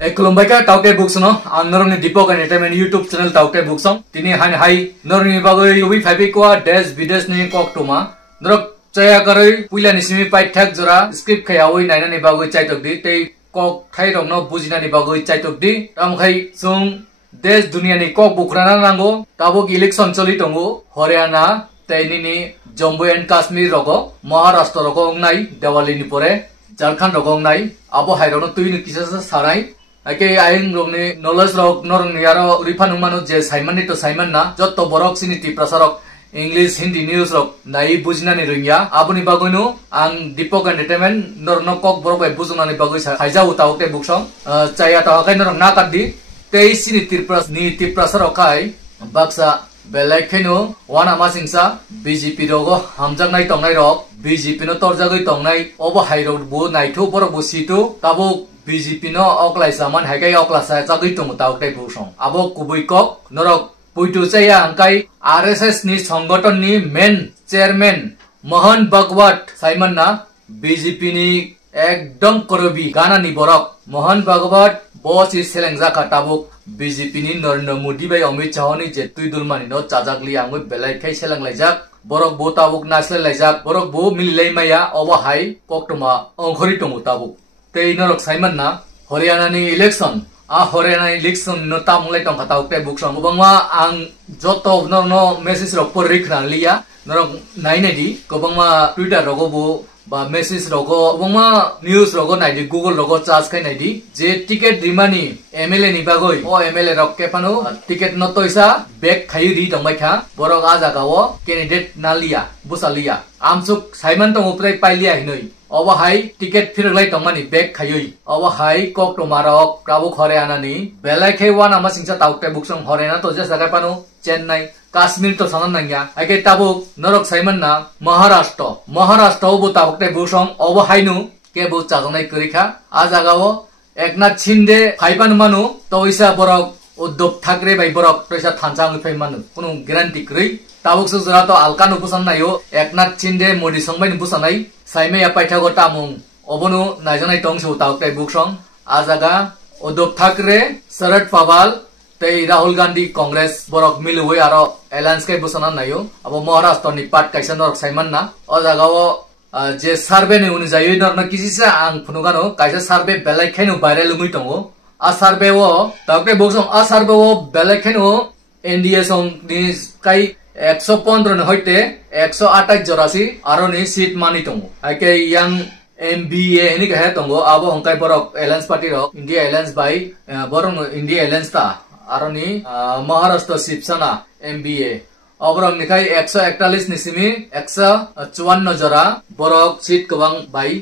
Kolombai ka Taukte Books no, Norong Dipok Entertainment YouTube channel Taukte Books song. Tini han hai Norong Bagoi Ubi Fabi Kwa Des Bides ni Kok Tuma. Norok Chaya Karoi Pula Nisimi Pai Thak Zora Script Kayawi Nana ni Bagoi Chaitok di Te Kok Thai Rong no Bujina ni Bagoi Chaitok di Tam Khai Sung Des Dunia ni Kok Bukrana Nango Tabok election choli tongo Haryana Taini ni Jammu and Kashmir rogo Maharashtra rogo ngai Diwali ni pore Jharkhand rogo ngai Abo Hairono Tuini Kisasa Sarai Ake aing rongni knowledge rok norong yaro rifan umanu je Simon ni to Simon na jotto borok siniti prasarok English Hindi news rok nai bujna ni ringya abuni bagoinu ang Dipok Entertainment norno kok borok bai bujna ni bagoi khaija utau te buksong chaya ta kai norong na kaddi tei siniti prasarok kai baksa belai kheno wana masingsa BJP rogo hamjak nai tongnai rok BJP no torjagoi tongnai obo hairok bu naithu borok bu situ tabo BJP no oklai saman hagai okla sa chagui tung taukte busong abo kubui kok norok puitu chaya angkai RSS ni সংগঠন ni main chairman Mohan Bhagwat Simon na BJP ni ekdom korobi gana ni borok Mohan Bhagwat boss is selengja katabuk BJP ni Narendra Modi bai Amit Shah ni je tuidul mani no chajakli angoi belai khai selang laijak borok bo tabuk nasle laijak borok bo millai maya obo hai koktoma ongkhori tung tabuk Tei norok Simon na Haryana ni election Haryana election no tamulai tong khatau te buksong bangma ang joto no message rok por rikna liya norok naine di kobangma Twitter rogo bu ba message rogo bangma news rogo naidi Google rogo charge kai naidi je ticket dimani MLA ni bagoi o MLA rok ke panu ticket no toisa back khai ri tong mai kha borok aja gawo candidate nalia busalia amsuk Simon tong uprai pailia hinoi Oba hai ticket firlai tongmani bag khayoi oba hai kok tomarok kabu Haryana ni belai khai wana masingsa taukte buksong Haryana to je sagai panu Chennai Kashmir to sanan nangya age tabu norok Simon na Maharashtra bu taukte buksong oba hai nu ke bu chajanai korikha ajagao Eknath Shinde phaipan manu toisa borok Uddhav Thackeray bai borok presa thanchang phai manu kunu guarantee krei tabuk sujra to alkan upusan nayo Eknath Shinde Modi songbai upusanai Saime ya paithago tamung obonu najanai tongsu taukte buksong ajaga Uddhav Thackeray Sharad Pawar tei Rahul Gandhi Congress borok milui aro alliance kai busana nayo abo Maharashtra ni part kaisa norok Simon na ajagao je survey ni unujai norna kisisa ang phunugano kaisa survey belai khainu viral lumui tongo a survey wo taukte buksong a survey wo belai khainu NDA song ni kai 115 hoite 128 jorasi aroni seat mani tongo ake yang MBA ini kahe tongo abo hongkai borok alliance party rok India alliance bai borong India alliance ta aroni Maharashtra Shivsena MBA obrong nikai 141 nisimi 154 jora borok seat kobang bai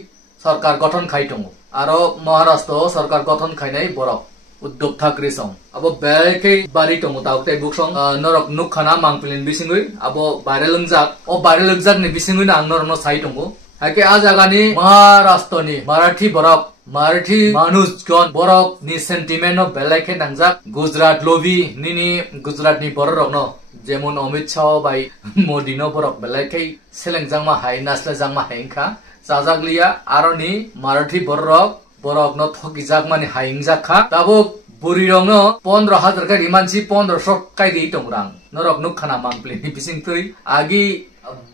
sarkar gothan khai tongo aro Maharashtra sarkar gothan khainai borok Uddhav Thackeray song abo belai bari tongo taukte buksong norok nukhana mangpilin bisingui abo viral lungjak ni bisingui na ang norno sai tongo hake a jaga ni Maharashtra ni Marathi manusgon borok ni sentiment no belai khe nangjak Gujarat lobi nini Gujarat ni borok no jemon Amit Shah bai Modi no borok belai khe selengjang ma hai nasla jang ma haingkha chajakliya aroni Marathi borok no thoki jakmani haingjak kha tabo burirong no 15000 kai rimansi 1500 kai ri tongrang norok nukhana mangpli ni bisingtui agi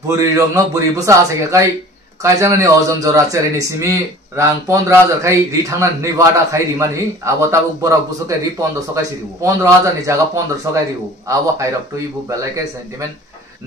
burirong no buribusa ase kai janani ojon jora chereni simi rang 15000 kai ri thangna nevada kai rimani abo tabo borok busukai ri 1500 kai siribu 15000 ni jaga 1500 kai ribu abo hairok tui bu belai kai sentiment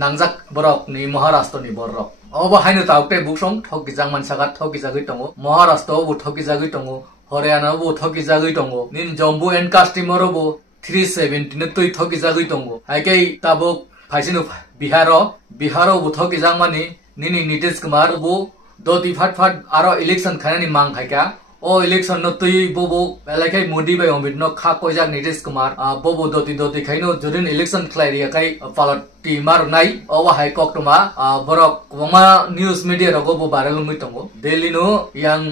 nangjak borok ni Maharashtra ni borok obo hainu taukte buksong thoki jangman sagat thoki jagui tongo Maharashtra bu thoki jagui tongo Haryana bu thoki jagui tongo nin Jammu and Kashmir bu 370 ne tui thoki jagui tongo haike tabuk phaisinu Biharo bu thoki jangmani nini Nitish Kumar bu doti phat aro election khanani mang khaika o election no tui bobo belai Modi bai Amit no kha koijak Nitish Kumar bobo doti khaino jurin election khlairia kai palati mar nai owa hai koktoma borok wama news media rogo bo viral mui tongo Delhi no yang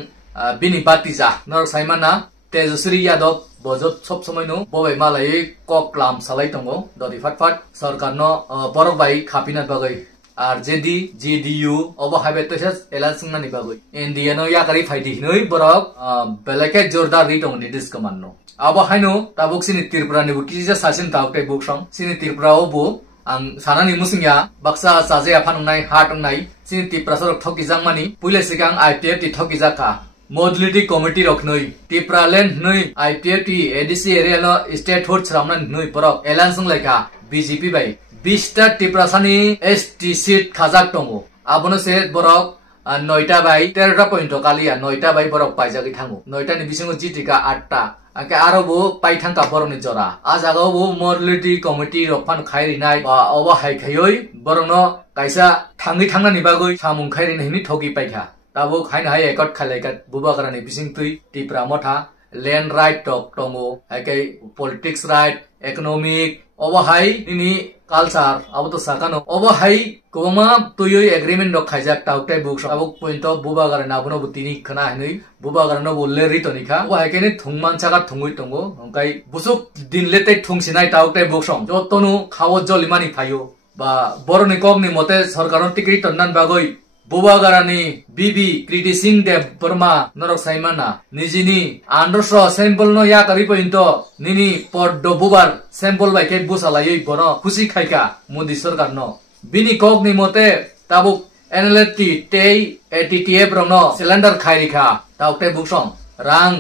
bini batija nor Simona Tejaswi Yadav bojot sob somoi no bobai malai koklam salai tongo doti phat sarkar no borok bai khapina bagai আর জেডি জিডিইউ অব হাইবে তসে এলাসিং না নিবাগৈ ইন্ডিয়ানো ইয়াকারি ফাইদি নই বরক বেলেকে জোরদার রি টং নিদিস কমানো আব হাইনো তাবুক সিনি ত্রিপুরা নিবু কিজা সাসিন তাউকতে বুকসং সিনি ত্রিপুরা ওবু আং সানানি মুসিংয়া বাক্সা সাজে আফানুনাই হাটংনাই সিনি ত্রিপুরা সরক ঠকিজাংমানি পুইলে সিগাং আইপিএফ টি ঠকিজাকা মডলিটি কমিটি রখনই ত্রিপুরা লেন নই আইপিএফ টি এডিসি এরিয়ানো স্টেট হোড ছরামনা নই বরক এলানসং লাইকা বিজেপি বাই 20টা ত্রিপুরা সানি এসটি সিট খাজাক টঙ্গো আবনো সে বরক 9টা বাই 13টা পয়েন্ট কালিয়া 9টা বাই বরক পাইজাগি থাঙ্গো 9টা ni bisingo jitika 8টা আকে আরো বো পাইথাঙ্কা বরনি জরা আজ আগাও বো মডলিটি কমিটি রফান খাইরিনাই বা অবা হাইখায়ই বরন কাইসা থাঙ্গি থাঙ্গা নিবাগৈ সামুং খাইরিনাইনি ঠকি পাইখা তাবো খাইন হাই একট খালাইকাত বুবাগারানি বিसिंगतुई ত্রিপুরা মথা ল্যান্ড রাইট টক টঙ্গো আকে পলিটিক্স রাইট ইকোনমিক অবহাই নিনি কালচার আবতো সাকানো অবহাই কোমা তুই এগ্রিমেন্ট রক খাইজাক টাউকটাই বুক সাবক পয়েন্ট বুবাগারে নাবনো বুতিনি খানা হাইনি বুবাগারনো বললে রিতনিখা অবহাই কেনে থুংমান চাকা থুঙ্গুই টঙ্গো ওংকাই বুসুক দিনলেতে থুংসিনাই টাউকটাই বুক সম যতनु খাও জলিমানি ফাইও বা বরনি কগনি মতে সরকারন টিকিট তন্নান বাগৈ বুবাগারানি বিবি কৃতি সিং দেব বর্মা নরক সাইমানা নিজিনি 1800 স্যাম্পল নো ইয়াকারি পয়েন্ট নিনি পড় বুবার স্যাম্পল বাইকে বুসালাই বন খুশি খাইকা মোদি সরকার ন বিনি কগনি মতে তাবুক এনএলটি তেই এটিটিএফ রন সিলিন্ডার খাইরিখা তাউতে বুকসং রাং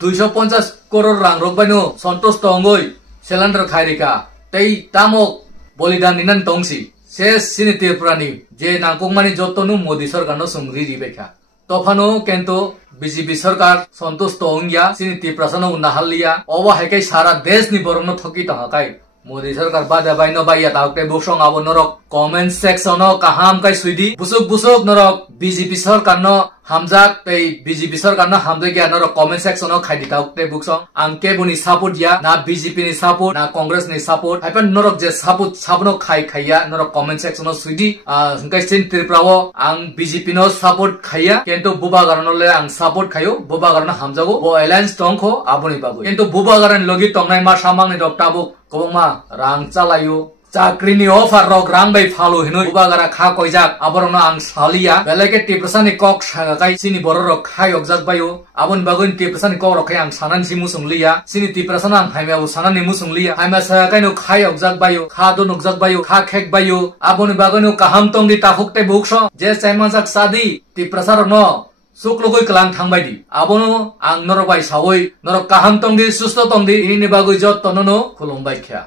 250 করোড় রাং রকবাইনো সন্তোষ তঙ্গই সিলিন্ডার খাইরিখা তেই তামক বলিদান নিনান তংসি শেষ সিনি ত্রিপুরানি যে নাংকংমানি যতनु মোদি সরকার নো সুংরি রিবেখা তফানো কিন্তু বিজেপি সরকার সন্তোষ তংগিয়া সিনি ত্রিপুরাসানো নাহালিয়া অবা হেকে সারা দেশ নি বরন ঠকি তাহাকাই মোদি সরকার বাদে বাইনো বাইয়া তাউতে বুকসং আবো নরক কমেন্ট সেকশন কাহাম কাই সুইদি বুসুক বুসুক নরক বিজেপি সরকার নো হামজাক এই বিজেপি সরকার নো হামদে গিয়া নরক কমেন্ট সেকশন খাইদি তাউতে বুকসং আংকে বুনি সাপোর্ট দিয়া না বিজেপি নি সাপোর্ট না কংগ্রেস নি সাপোর্ট হাইপেন নরক যে সাপোর্ট সাবনো খাইয়া নরক কমেন্ট সেকশন সুইদি সংকাই সিন ত্রিপুরাও আং বিজেপি নো সাপোর্ট খাইয়া কিন্তু বুবাগারনলে আং সাপোর্ট খাইও বুবাগারন হামজাগো ও এলায়েন্স টংখো আবনি বাগো কিন্তু বুবাগারন লগি টংনাই মা সামাংনি ডক্টাবুক কবংমা রাং চালায়ো চাকরিনি অফার রক রাং বাই ফালো হিনো বুবাগারা খা কইজাক আবরন আং সালিয়া বেলেকে টিপ্রসানি কক সাগাই সিনি বড় রক খাই অকজাক বায়ো আবন বাগুন টিপ্রসানি কক রখাই আং সানান সি মুসুংলিয়া সিনি টিপ্রসানা আং হাইমাও সানানি মুসুংলিয়া হাইমা সাগাইনো খাই অকজাক বায়ো খা দো নকজাক বায়ো খা খেক বায়ো আবন বাগুনো কাহাম তংদি তাফুকতে বুকস যে চাইমাজাক সাদি টিপ্রসার ন সুকলগৈ কলাং থাংবাইদি আবনো আং নরবাই সাवै নরক কাহাম তংদি সুস্থ তংদি ইনি বাগৈ যত তননো খুলুমবাই খ্যা